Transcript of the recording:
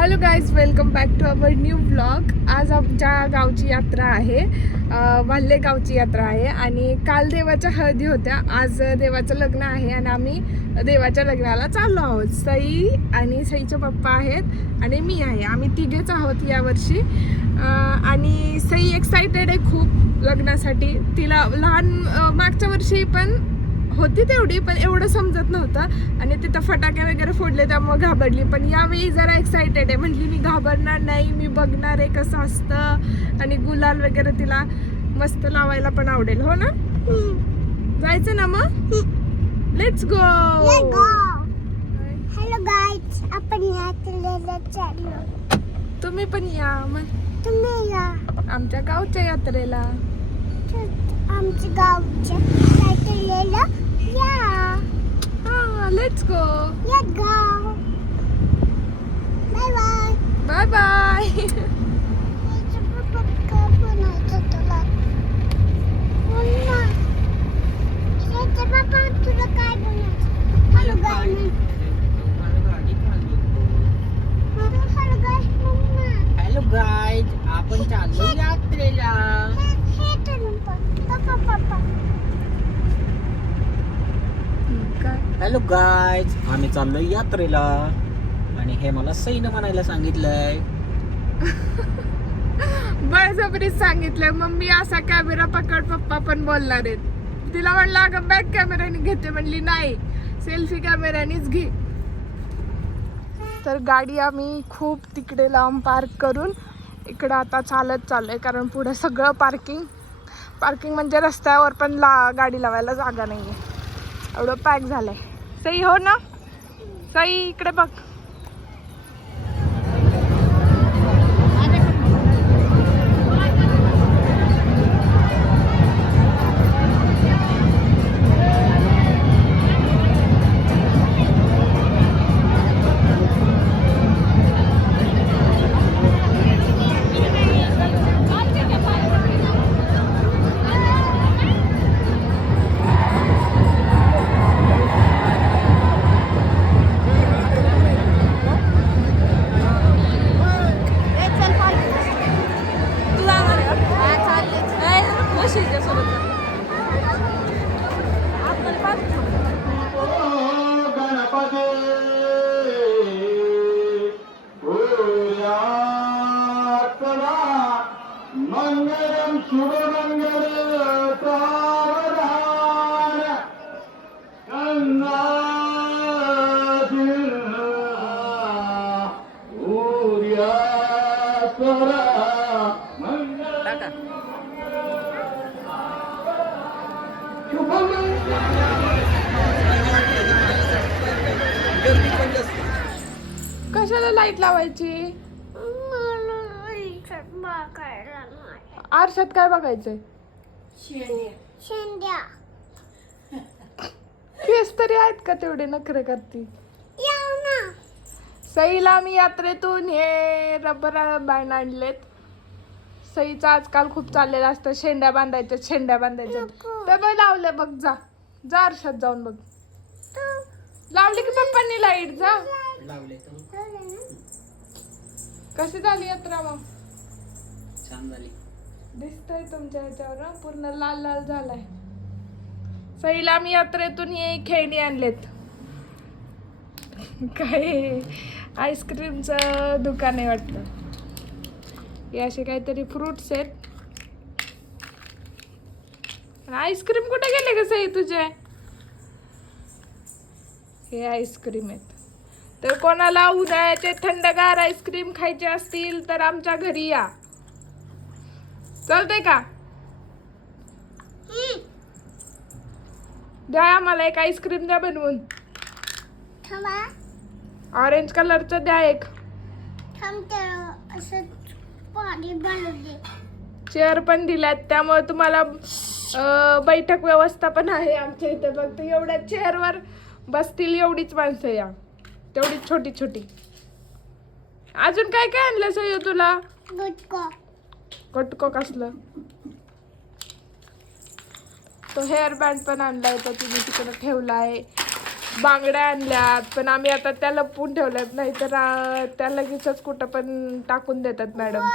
Hello guys, welcome back to our new vlog. आज आमच्या गावची यात्रा आहे, वाल्हे गावची यात्रा आहे आणि काल देवाच्या हळदी होत्या. आज देवाचं लग्न आहे आणि आम्ही देवाच्या लग्नाला चाललो आहोत. सई आणि सईचे पप्पा आहेत आणि मी आहे. आम्ही तिघेच आहोत यावर्षी. आणि सई एक्साइटेड आहे खूप लग्नासाठी. तिला लहान मागच्या वर्षी पण होती तेवढी, पण एवढं समजत नव्हतं आणि तिथं फटाके वगैरे फोडले त्यामुळे घाबरली. पण यावेळी जरा एक्साइटेड आहे. म्हटली मी घाबरणार नाही, मी बघणार आहे कसं असतं आणि गुलाल वगैरे तिला मस्त लावायला पण आवडेल. हो ना? जायचं ना मग? Let's go. हॅलो गाईज, आपण यात्रेला चाललो. तुम्ही पण या मग. तुम्ही या आमच्या गावच्या यात्रेला. आमच्या गावच्या यात्रेला या. हा, let's go. Let's go. Bye bye. Bye bye. तुला काय बनायचं? हॅलो गाय. हॅलो गाईज, आपण चाललो यात्रेला. हॅलो गाईज, आम्ही चाललोय यात्रेला आणि हे मला सईनं म्हणायला सांगितलंय. बळजबरीच सांगितलंय. मम्मी असा कॅमेरा पकड, पप्पा पण बोलणार आहेत. तिला म्हणलं अगं बॅक कॅमेऱ्याने घेते, म्हणली नाही सेल्फी कॅमेऱ्यानेच घे. तर गाडी आम्ही खूप तिकडे लांब पार्क करून इकडं आता चालत चाललोय, कारण पुढे सगळं पार्किंग म्हणजे रस्त्यावर पण गाडी लावायला जागा नाहीये, एवढं पॅक झालंय. सई हो ना? सई इकडे बघ. कशाला लाईट लावायची? आरशात काय बघायचंय? शेंड्या. केस तरी आहेत का तेवढे नखरे करती? येऊ ना. सईला आम्ही यात्रेतून हे रबर बँड आणलेत. सईचं आजकाल खूप चाललेलं असतं शेंड्या बांधायच्या. ते बघ लावले, बघ जा आरशात जाऊन बघ. लावली की पप्पांनी लाईट? जा. लावले कशी झाली यात्रा मग? छान झाली. दिसतंय तुमच्या ह्याच्यावर पूर्ण लाल लाल झालाय. सईला आम्ही यात्रेतून हे खेळणी आणलेत. काय आईस्क्रीमचं दुकान आहे वाटतं. हे असे काहीतरी फ्रुट्स आहेत. आईस्क्रीम कुठे गेले का सई तुझे? हे आईस्क्रीम आहेत. तर कोणाला उन्हाळ्याचे थंडगार आईस्क्रीम खायचे असतील तर आमच्या घरी या. चालतंय का? द्या आम्हाला एक आईस्क्रीम द्या बनवून. ऑरेंज कलरचं द्या एक. चेअर पण दिल्यात, त्यामुळे तुम्हाला बैठक व्यवस्था पण आहे आमच्या इथे. फक्त एवढ्या चेअरवर बसतील एवढीच माणसं या, तेवढीच छोटी छोटी. अजून काय काय आणलं सयो तुला? कटको कसलं? तो हेअर बँड पण आणलाय, तो तिने तिकडे ठेवलाय. बांगड्या आणल्यात, पण आम्ही आता त्या लपवून ठेवल्यात, नाही तर त्या लगेचच कुठं पण टाकून देतात मॅडम.